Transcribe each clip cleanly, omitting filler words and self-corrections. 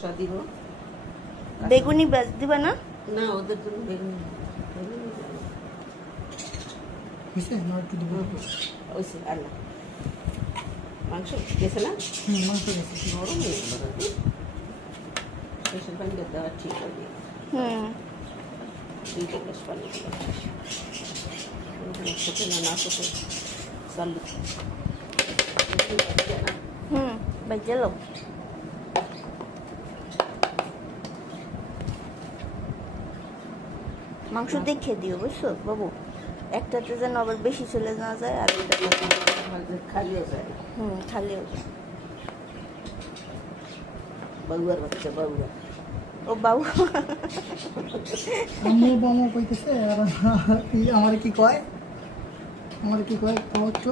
শসা দিব। বেগুনি বাজ দিবা না? না, ওদের জন্য বেগুনি হইছে না একটু দিব। ওইসে আল্লাহ মাংস গেছে না? মাংস গেছে। নরম হয়ে গেল নাকি? প্রেশার পানি দেওয়া ঠিক হবে। 2 গ্লাস পানি দিলাম। ছোটো না ছোটো চালু বাজে লো। মাংস দেখে দিও বুঝছো বাবু, একটাতে যেন আবার বেশি চলে না যায় আর খালিও যায়। খালিও যায়। বাবুয়ার বাচ্চা বাবুয়া। ও বাবু আম্মু বামু কইতেছে আর আমার কি কয়? আমার কি কয় একটু?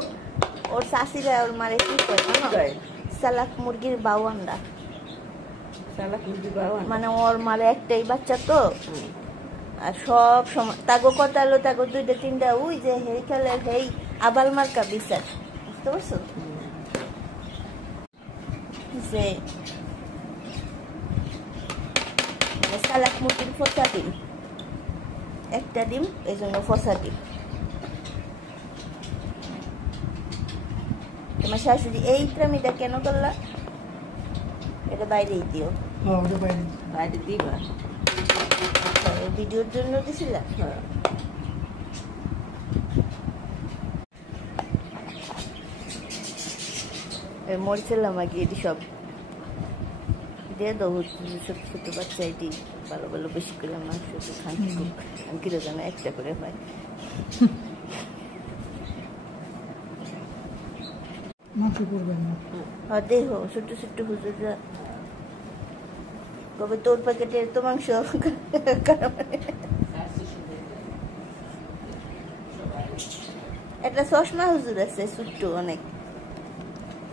ওর শাশুড়া ওর মারে কি কয় জানো? সালাক মুরগির বাওয়ান্ডা। সালাক মুরগির বাওয়ান্ডা মানে ওর মারে একটাই বাচ্চা তো, আর সব সময় তাগো কথা হলো তাগো 2টা 3টা ওই যে হেই খেলে হেই আবাল মার্কা বিচার, বুঝতে পারছো? যে সালাক মুরগির ফসা ডিম, একটা ডিম, এই জন্য ফসা ডিম। তোমার শাশুড়ি এই প্রেমিটা কেন করলা? এটা বাইরেই দিও। ওটা বাইরে বাইরে দিবা। ভিডিওর জন্য দিছিলা? মরছিলাম আগে এটি সব দিয়ে দেবো। ছোট ছোট বাচ্চা এটি ভালো ভালো বেশি করে মাংস খান, কিলো যেন একটা করে হয়। মাংস করবেন না। দেখো ছোট্ট ছোট্ট হুজুররা কবে তোর প্যাকেটের তো মাংস একটা চশমা হুজুর আছে ছোট্ট অনেক।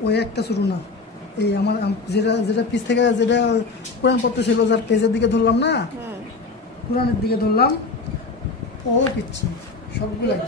ওই একটা শুরু না, এই আমার যেটা পিস থেকে যেটা কোরআন পড়তেছিল, যার পেজের দিকে ধরলাম না, কোরআনের দিকে ধরলাম, ও পিচ্ছি সবগুলাই।